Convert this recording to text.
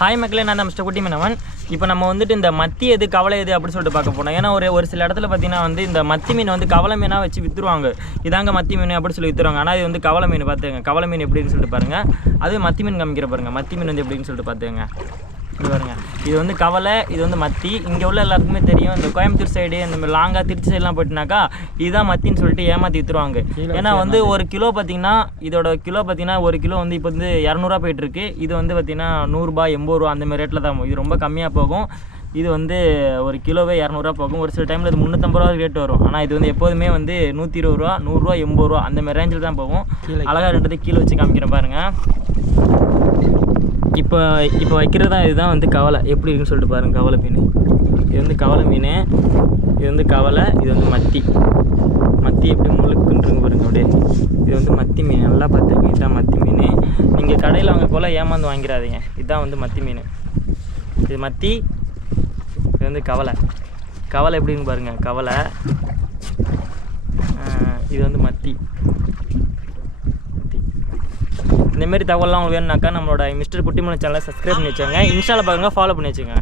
Hi மக்களே, நான் தான் மிஸ்டர் குட்டி மீனவன். இப்போ நம்ம வந்துட்டு இந்த மத்தி எது கவலை எது அப்படின்னு சொல்லிட்டு பார்க்க போனோம். ஏன்னா ஒரு சில இடத்துல பார்த்தீங்கன்னா வந்து இந்த மத்தி மீன் வந்து கவலை மீனாக வச்சு விற்றுருவாங்க. இதாங்க மத்தி மீன் அப்படின்னு சொல்லி விற்றுருவாங்க. ஆனால் இது வந்து கவலை மீன் பார்த்துங்க. கவலை மீன் எப்படின்னு சொல்லிட்டு பாருங்கள். அதுவே மத்தி மீன் காமிக்கிற பாருங்கள். மத்தி மீன் வந்து எப்படின்னு சொல்லிட்டு பார்த்துங்க. இது பாருங்க, இது வந்து கவலை, இது வந்து மத்தி. இங்கே உள்ள எல்லாருக்குமே தெரியும். இந்த கோயம்புத்தூர் சைடு இந்த மாதிரி லாங்காக திருச்சி சைட்லாம் போயிட்டுனாக்கா இதுதான் மத்தின்னு சொல்லிட்டு ஏமாற்றி விற்றுருவாங்க. ஏன்னா வந்து ஒரு கிலோ பார்த்தீங்கன்னா இதோட கிலோ பார்த்தீங்கன்னா ஒரு கிலோ வந்து இப்போ வந்து 200 போயிட்டுருக்கு. இது வந்து பார்த்தீங்கன்னா 100 ரூபா 80 ரூபா அந்த மாதிரி ரேட்டில் தான் போகும். இது ரொம்ப கம்மியாக போகும். இது வந்து ஒரு கிலோவே 200 போகும். ஒரு சில டைமில் இது 350 ரூபா ரேட் வரும். ஆனால் இது வந்து எப்போதுமே வந்து 120 ரூபா 100 ரூபா 80 ரூபா அந்த மாதிரி ரேஞ்சில் தான் போகும். அழகாக ரெண்டு கீழே வச்சு காமிக்கிறேன் பாருங்கள். இப்போ வைக்கிறது தான் இதுதான் வந்து கவலை. எப்படி இருக்குன்னு சொல்லிட்டு பாருங்கள். கவலை மீன், இது வந்து கவலை மீன், இது வந்து கவலை, இது வந்து மத்தி. மத்தி எப்படி முழுக்குன்றது பாருங்க. அப்படியே இது வந்து மத்தி மீன். நல்லா பார்த்துங்க, இதுதான் மத்தி மீன். நீங்கள் கடையில் வாங்க போல் ஏமாந்து வாங்கிடாதீங்க. இதுதான் வந்து மத்தி மீன். இது மத்தி, இது வந்து கவலை. கவலை எப்படின்னு பாருங்கள். கவலை, இது வந்து மத்தி. இந்தமாரி தகவல்லாம் உங்களுக்கு வேணும்னாக்கா நம்மளோட மிஸ்டர் குட்டி மீனவன் சேனலை சப்ஸ்கிரைப் பண்ணி வச்சுங்க. இன்ஸ்டாவில் பாருங்கள், ஃபாலோ பண்ணி வச்சுங்க.